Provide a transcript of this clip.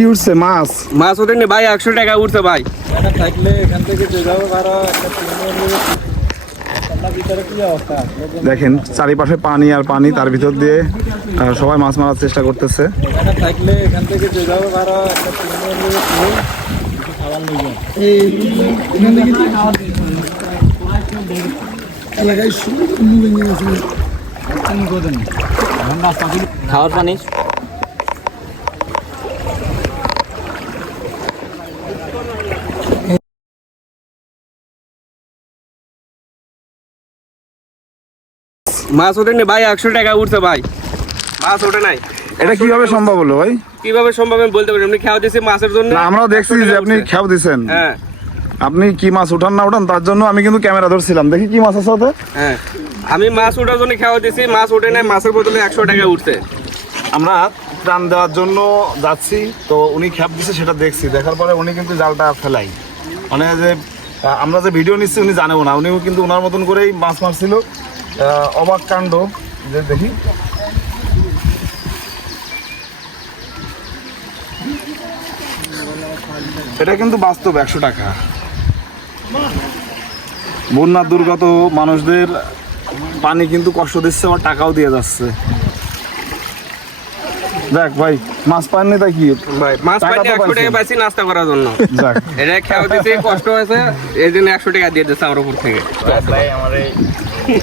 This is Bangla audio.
কি উঠছে মাছ? মাছ ওদের নে ভাই একশো টাকা উঠছে ভাই। থাকলে এখান থেকে যে যাব ভাড়া একটা প্লেনের ঠান্ডার ভিতরে কি অবস্থা? দেখেন চারিপাশে পানি আর পানি তার ভিতর দিয়ে সবাই মাছ মারার চেষ্টা করতেছে। এখানে থাকলে এখান থেকে যে যাব ভাড়া খাওয়ার পানি। মাছ ওদের নে ভাই একশো টাকা উঠছে ভাই। মাছ ওঠে নাই। এটা কীভাবে সম্ভব হলো ভাই? কীভাবে সম্ভব আমি বলতে পারি আপনি খেয়াল দিয়েছি মাছের জন্য? না আমরাও দেখছি যে আপনি। খেয়াও দিছেন হ্যাঁ। আপনি কি মাছ উঠান না উঠান তার জন্য আমি কিন্তু ক্যামেরা ধরছিলাম। দেখি কি মাছ আছে ওতে। হ্যাঁ। আমি মাছ ওঠার জন্য খেয়াল দিয়েছি মাছ ওঠে নাই মাছের বদলে একশো টাকা উঠছে। আমরা প্রাণ দেওয়ার জন্য যাচ্ছি তো উনি খ্যাপ দিছে সেটা দেখছি। দেখার পরে উনি কিন্তু জালটা ফেলাই। মানে যে আমরা যে ভিডিও নিচ্ছি উনি জানেও না। উনিও কিন্তু ওনার মতন করেই মাছ মারছিল। অবাক কাণ্ড যে দেখি। এটা কিন্তু বাস্তব একশো টাকা। বন্যা দুর্গত মানুষদের পানি কিন্তু কষ্ট দিচ্ছে আবার টাকাও দিয়ে যাচ্ছে। দেখ ভাই মাছ পাননি তাই কি? ভাই মাছ টাকা একশো টাকা পাইছি। নাস্তা করার জন্য। এটা খেয়াল দিয়েছি কষ্ট হয়েছে এই জন্য একশো টাকা দিয়ে দিচ্ছে আমার উপর থেকে। ভাই আমার এই